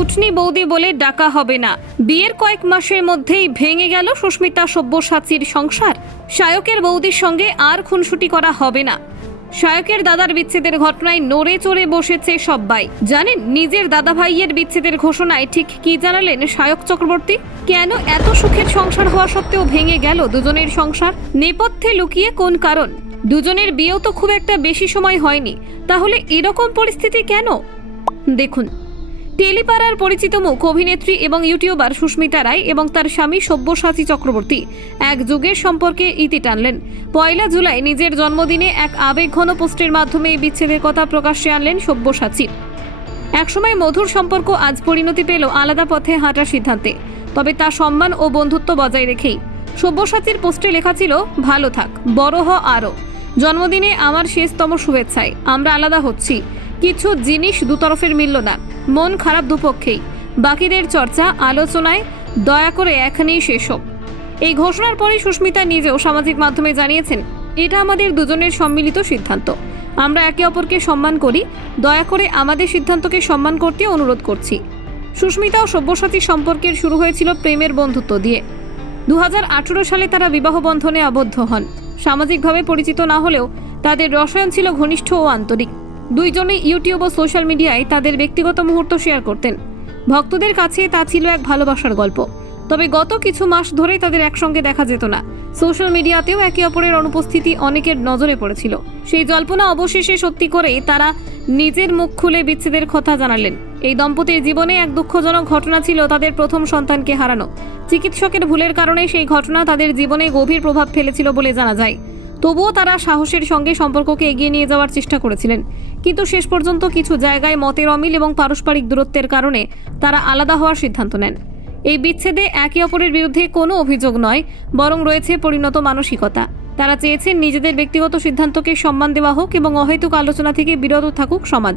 কুটনি বৌদি বলে ডাকা হবে না। বিয়ের কয়েক মাসের মধ্যেই ভেঙে গেল সুস্মিতা সব্যসাচীর সংসার। শায়কের বৌদির সঙ্গে আর খুনসুটি করা হবে না। শায়কের দাদার বিচ্ছেদের ঘটনায় নড়ে চড়ে বসেছে সবাই। জানেন নিজের দাদা ভাইয়ের বিচ্ছেদের ঘোষণায় ঠিক কি জানালেন শায়ক চক্রবর্তী? কেন এত সুখের সংসার হওয়া সত্ত্বেও ভেঙে গেল দুজনের সংসার? নেপথ্যে লুকিয়ে কোন কারণ? দুজনের বিয়েও তো খুব একটা বেশি সময় হয়নি, তাহলে এরকম পরিস্থিতি কেন? দেখুন, টেলিপাড়ার পরিচিত মুখ অভিনেত্রী এবং ইউটিউবার সুস্মিতা রায় এবং তার স্বামী সব্যসাচী চক্রবর্তী এক যুগের সম্পর্কে ইতি টানলেন। 1 জুলাই নিজের জন্মদিনে এক আবেগঘন পোস্টের মাধ্যমে এই বিচ্ছেদের কথা প্রকাশ্যে আনলেন সব্যসাচী। একসময় মধুর সম্পর্ক আজ পরিণতি পেল আলাদা পথে হাঁটার সিদ্ধান্তে, তবে তা সম্মান ও বন্ধুত্ব বজায় রেখেই। সব্যসাচীর পোস্টে লেখা ছিল, ভালো থাক, বড় হ আরও, জন্মদিনে আমার শেষতম শুভেচ্ছায়, আমরা আলাদা হচ্ছি, কিছু জিনিস দুতরফের মিলল না, মন খারাপ দুপক্ষেই, বাকিদের চর্চা আলোচনায় দয়া করে এখানেই শেষ হোক। এই ঘোষণার পরেই সুস্মিতা নিজেও সামাজিক মাধ্যমে জানিয়েছেন, এটা আমাদের দুজনের সম্মিলিত সিদ্ধান্ত, আমরা একে অপরকে সম্মান করি, দয়া করে আমাদের সিদ্ধান্তকে সম্মান করতে অনুরোধ করছি। সুস্মিতা ও সব্যসাচীর সম্পর্কের শুরু হয়েছিল প্রেমের বন্ধুত্ব দিয়ে। 2018 সালে তারা বিবাহ বন্ধনে আবদ্ধ হন। সামাজিকভাবে পরিচিত না হলেও তাদের রসায়ন ছিল ঘনিষ্ঠ ও আন্তরিক। দুইজনেই ইউটিউব ও সোশ্যাল মিডিয়ায় তাদের ব্যক্তিগত মুহূর্ত শেয়ার করতেন। ভক্তদের কাছে তা ছিল এক ভালোবাসার গল্প। তবে গত কিছু মাস ধরে তাদের একসঙ্গে দেখা যেত না। সোশ্যাল মিডিয়াতেও একে অপরের অনুপস্থিতি অনেকের নজরে পড়েছিল। সেই জল্পনা অবশেষে সত্যি করে তারা নিজের মুখ খুলে বিচ্ছেদের কথা জানালেন। এই দম্পতির জীবনে এক দুঃখজনক ঘটনা ছিল তাদের প্রথম সন্তানকে হারানো। চিকিৎসকের ভুলের কারণে সেই ঘটনা তাদের জীবনে গভীর প্রভাব ফেলেছিল বলে জানা যায়। তবুও তারা সাহসের সঙ্গে সম্পর্ককে এগিয়ে নিয়ে যাওয়ার চেষ্টা করেছিলেন, কিন্তু শেষ পর্যন্ত কিছু জায়গায় মতের অমিল এবং পারস্পরিক দূরত্বের কারণে তারা আলাদা হওয়ার সিদ্ধান্ত নেন। এই বিচ্ছেদে একে অপরের বিরুদ্ধে কোনো অভিযোগ নয়, বরং রয়েছে পরিণত মানসিকতা। তারা চেয়েছেন নিজেদের ব্যক্তিগত সিদ্ধান্তকে সম্মান দেওয়া হোক এবং অহেতুক আলোচনা থেকে বিরত থাকুক সমাজ।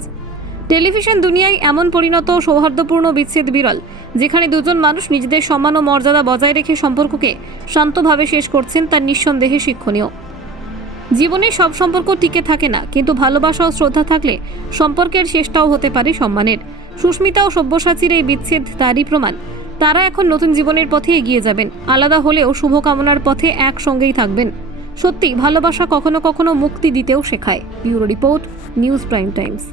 টেলিভিশন দুনিয়ায় এমন পরিণত সৌহার্দ্যপূর্ণ বিচ্ছেদ বিরল, যেখানে দুজন মানুষ নিজেদের সম্মান ও মর্যাদা বজায় রেখে সম্পর্ককে শান্তভাবে শেষ করছেন, তার নিঃসন্দেহে শিক্ষণীয়। জীবনে সব সম্পর্ক টিকে থাকে না, কিন্তু ভালোবাসা ও শ্রদ্ধা থাকলে সম্পর্কের শেষটাও হতে পারে সম্মানের। সুস্মিতা ও সব্যসাচীর এই বিচ্ছেদ তারই প্রমাণ। তারা এখন নতুন জীবনের পথে এগিয়ে যাবেন, আলাদা হলেও শুভকামনার পথে একসঙ্গেই থাকবেন। সত্যি ভালোবাসা কখনো কখনো মুক্তি দিতেও শেখায়। Bureau report, news prime Times.